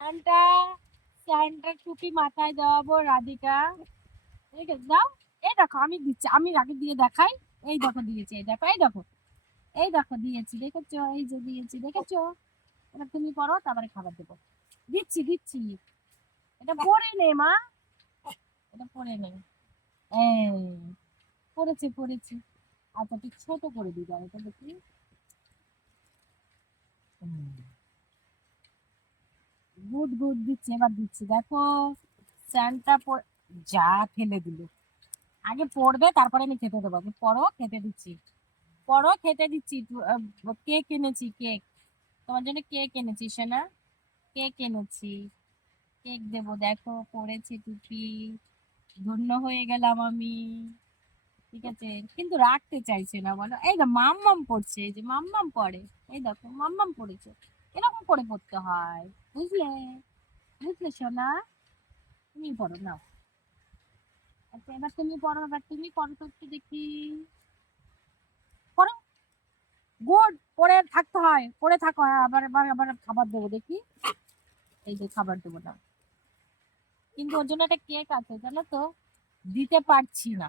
Santa স্যান্টার টুপি মাথায় দেওয়াবো রাধিকা। ঠিক আছে, দাও। এই দেখো আমি দিচ্ছি, আমি আগে দিয়ে দেখাই। এই দেখো দিয়েছি, এই দেখো, এই দেখো, এই দেখো দিয়েছি, দেখেছো? এই যে দিয়েছি, দেখেছো? এবার তুমি করো, তারপরে খাবার দেবো। দিচ্ছি দিচ্ছি। এটা পরে নে মা, এটা পরে নে। এই পড়েছে পড়েছে। আচ্ছা ঠিক ছোট করে দিই, দাও এটা দেখি। গুড গুড, দিচ্ছি, এবার দিচ্ছি, দেখো। স্যান্টা যা ফেলে দিল। আগে পড়বে, তারপরে আমি খেতে দেবো। আগে পড়ো, খেতে দিচ্ছি। পড়ো, খেতে দিচ্ছি। কেক এনেছি, কেক। তোমার জন্য কেক এনেছি সোনা, কেক এনেছি। কেক দেবো, দেখো পড়েছি টুপি। ধন্য হয়ে গেলাম আমি। ঠিক আছে, কিন্তু রাখতে চাইছে না বলো। এই তো মাম্মাম পড়ছে, এই যে মাম্মাম পড়ে। এই দেখো মাম্মাম পড়েছে। এরকম করে পড়তে হয়, বুঝলে? বুঝলে সোনা? তুমি পড়ো নাও। আচ্ছা এবার তুমি পড়ো, এবার তুমি পড়ো তো একটু দেখি। পড়ো। গুড, পড়ে থাকতে হয়, পড়ে থাকো। হ্যাঁ, আবার আবার আবার খাবার দেবো দেখি। এই যে খাবার দেবো না, কিন্তু ওর জন্য একটা কেক আছে জানো তো, দিতে পারছি না।